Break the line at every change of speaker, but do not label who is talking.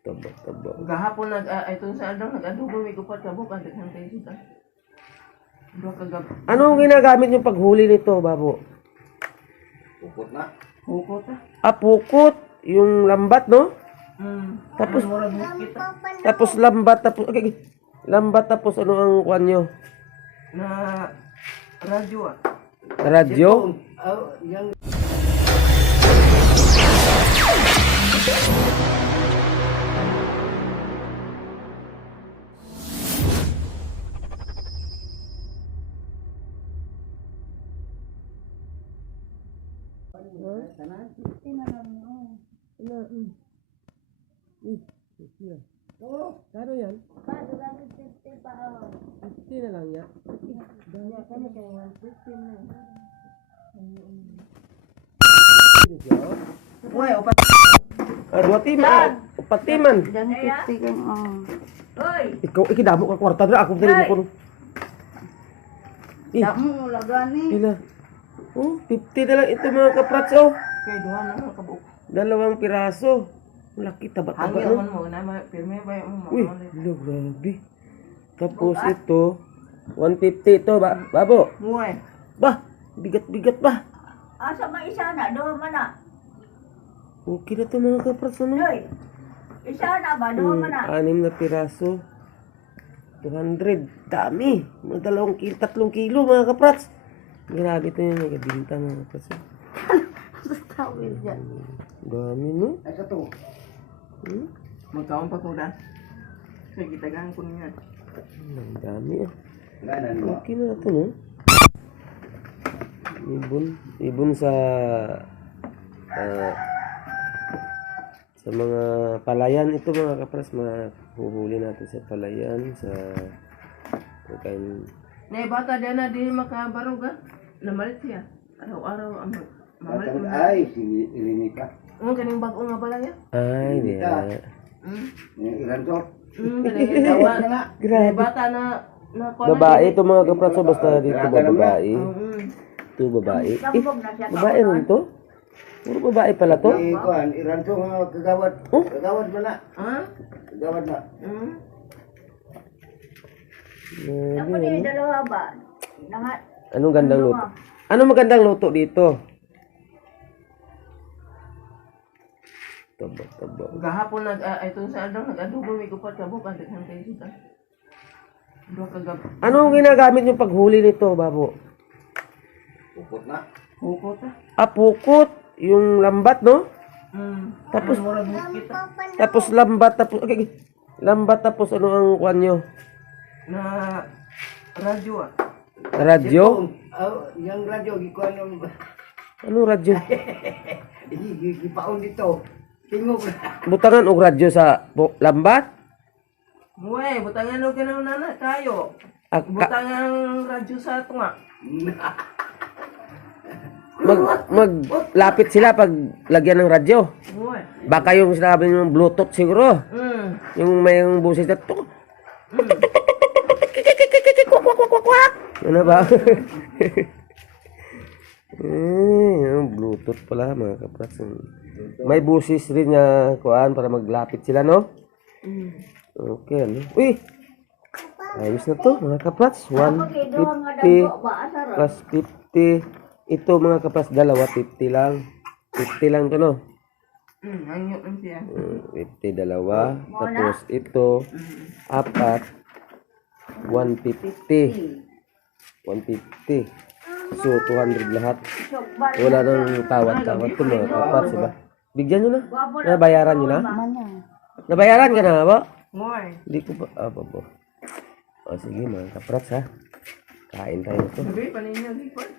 Taba.
Gahapon ito sa nag-adobo may kupat ka bukan daghan kayo sita. Dua ka gab.
Anong ginagamit yung paghuli nito, babo?
Pukot na.
Hukot ah.
Pukot. Yung lambat, no? Tapos,
mura buskit ah.
tapos lambat, tapos, okay. Lambat, tapos ano ang kwan nyo?
Na radyo ah.
Radyo?
Yang
Kano yan? 50 na lang yan.
Uy, upat.
Dua timan. Upat timan.
Hoy,
Ikaw, ikidamo ka kwarta na. Ako dali mo ko.
damo lagani.
Pila. Oh, 50 na lang ito mga kaprats. Oh,
Kay duha na mga kabuok.
2 piraso. Laki taba-taba
Hangyo
no.
man mo na pirme ba yung
Uy,
mga.
lo, grabe. Tapos ito, 150 ito, babo.
Uy.
Bah, bigat-bigat ba?
Asa man isa na, doon man na.
Okay na ito mga kaprats ano?
Doy, isa na ba, doon man na.
6 na piraso. 200. Dami. Mga 2 kilo, 3 kilo mga kaprats. Grabe ito yung nagabinta mga kaprats.
Tawid yan.
Dami no?
ay to.
Magkaon pa ko dan. Kay gitagang ko niya.
Ang dami ah.
Ganan mo.
Okay na ito no? Ibon sa mga palayan ito mga kapras, mahuhuli natin sa palayan sa kain.
Nay bata dia na di makabarog ah. Namalit siya. Araw-araw ang mamalit mo.
Ay, si Ilinika.
Kaning bag-o nga pala ya.
Ay, di
Ilinika. Yung ilan to? Tawad na nga.
Grabe. Bata na
Babae ito mga kapras, basta dito ba babae?
Mm.
Ito babae.
Sambog na siya.
Babae rin to? Puro babae pala to?
Kuan, ilan to nga kagawad.
Oh?
Kagawad ba na?
Ha?
Kagawad na.
Ako na yung dalawa ba? Nangat.
Anong gandang luto? Anong magandang luto dito? Taba.
Gahapon ito sa nag-adobo may kupat ka bukan daghan kayo sita. Dua ka gab.
Anong ginagamit yung paghuli nito, babo?
Pukot na.
Hukot ah.
Pukot. Yung lambat, no? Tapos,
mura buskit ah.
tapos lambat, tapos, okay. Lambat, tapos ano ang kwan nyo?
Na radyo ah.
Radyo?
Yang radyo, gikuan yung...
Anong radyo?
Gipaon dito. Tingog na.
Butangan og radyo sa lambat?
Muwe, butangan o ganaw na kayo. Butangan radyo sa tunga.
Maglapit sila pag lagyan ng radyo.
Muwe.
Baka yung sinabi yung Bluetooth siguro. Yung may buses na ano ba? Yung Bluetooth pala mga kaprats. May busis rin na kuan para maglapit sila, no? Okay, ano? Uy! Ayos na to mga kaprats. 150 plus 50. Ito mga kaprats, 250 lang. 50 lang to, no?
Hangyo man siya.
50 dalawa. Tapos ito, 4. 150. 150. So, 200 lahat. Wala nang tawad-tawad ito mga kaprats, diba? Bigyan nyo na. Nabayaran nyo na? Nabayaran ka na ba?
Muwe.
Hindi ko ba? Babo. O sige mga kaprats ha. Kain tayo ito.
Sabi pa ninyo, di pa.